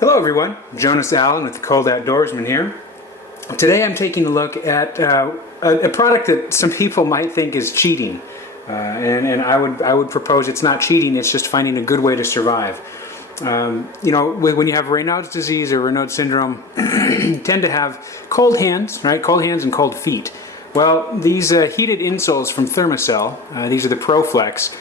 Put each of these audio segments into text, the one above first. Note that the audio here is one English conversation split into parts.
Hello everyone, Jonas Allen with the Cold Outdoorsman here. Today I'm taking a look at a product that some people might think is cheating. And I would propose it's not cheating, it's just finding a good way to survive. You know, when you have Raynaud's disease or Raynaud's syndrome, you tend to have cold hands, right? Cold hands and cold feet. Well, these heated insoles from ThermaCell, these are the ProFlex,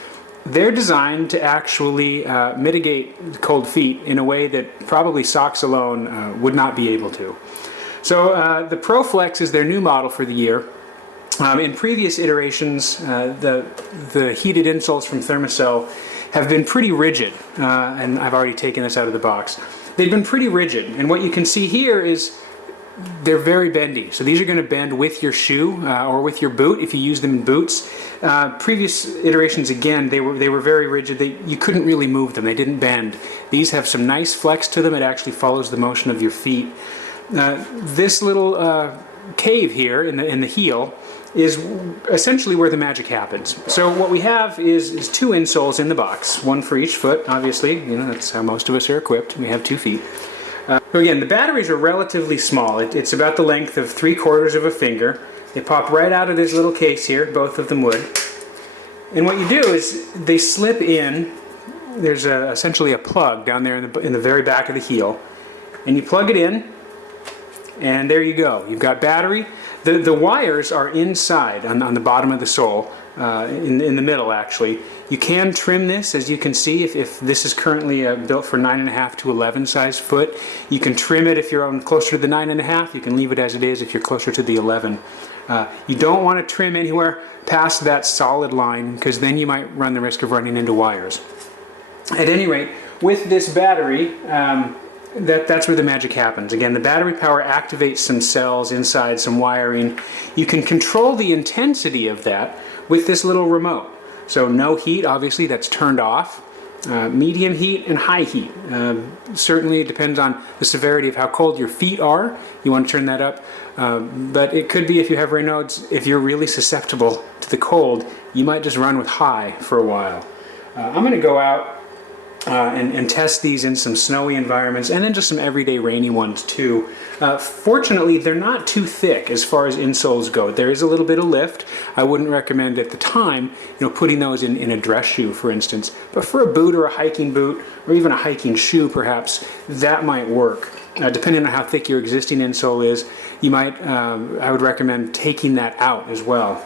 they're designed to actually mitigate cold feet in a way that probably socks alone would not be able to. So the ProFlex is their new model for the year. In previous iterations, the heated insoles from ThermaCell have been pretty rigid, and I've already taken this out of the box. They've been pretty rigid, and what you can see here is they're very bendy. So these are going to bend with your shoe or with your boot if you use them in boots. Previous iterations, again, they were very rigid. You couldn't really move them. They didn't bend. These have some nice flex to them. It actually follows the motion of your feet. This little cave here in the heel is essentially where the magic happens. So what we have is two insoles in the box, one for each foot. Obviously, you know, that's how most of us are equipped. We have 2 feet. So again, the batteries are relatively small. It's about the length of 3/4 of a finger. They pop right out of this little case here, both of them would. And what you do is they slip in. There's essentially a plug down there in the very back of the heel. And you plug it in, and there you go. You've got battery. The wires are inside on the bottom of the sole, in the middle actually. You can trim this, as you can see, if this is currently built for 9.5 to 11 size foot. You can trim it if you're on closer to the 9.5. You can leave it as it is if you're closer to the 11. You don't want to trim anywhere past that solid line, because then you might run the risk of running into wires. At any rate, with this battery, that's where the magic happens. Again, the battery power activates some cells inside, some wiring. You can control the intensity of that with this little remote. So no heat, obviously, that's turned off. Medium heat and high heat. Certainly it depends on the severity of how cold your feet are. You want to turn that up. But it could be, if you have Raynaud's, if you're really susceptible to the cold, you might just run with high for a while. I'm going to go out and test these in some snowy environments, and then just some everyday rainy ones too. Fortunately, they're not too thick as far as insoles go. There is a little bit of lift. I wouldn't recommend at the time, you know, putting those in a dress shoe, for instance. But for a boot or a hiking boot, or even a hiking shoe perhaps, that might work. Depending on how thick your existing insole is, you might, I would recommend taking that out as well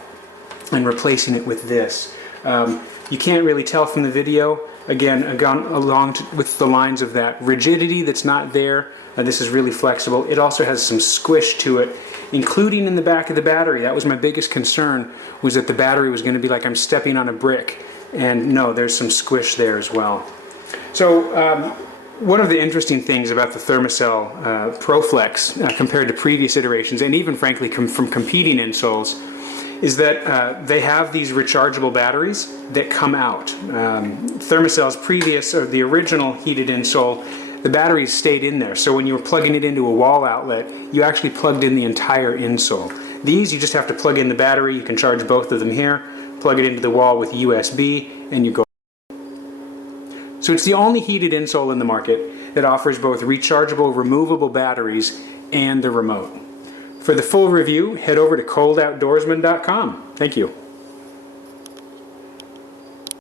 and replacing it with this. You can't really tell from the video. Again, gone along with the lines of that rigidity that's not there. This is really flexible. It also has some squish to it, including in the back of the battery. That was my biggest concern, was that the battery was going to be like I'm stepping on a brick. And no, there's some squish there as well. So one of the interesting things about the ThermaCell ProFlex compared to previous iterations, and even frankly from competing insoles, is that they have these rechargeable batteries that come out. ThermaCell's previous, or the original heated insole, the batteries stayed in there. So when you were plugging it into a wall outlet, you actually plugged in the entire insole. These, you just have to plug in the battery. You can charge both of them here, plug it into the wall with USB, and you go. So it's the only heated insole in the market that offers both rechargeable, removable batteries and the remote. For the full review, head over to coldoutdoorsman.com. Thank you.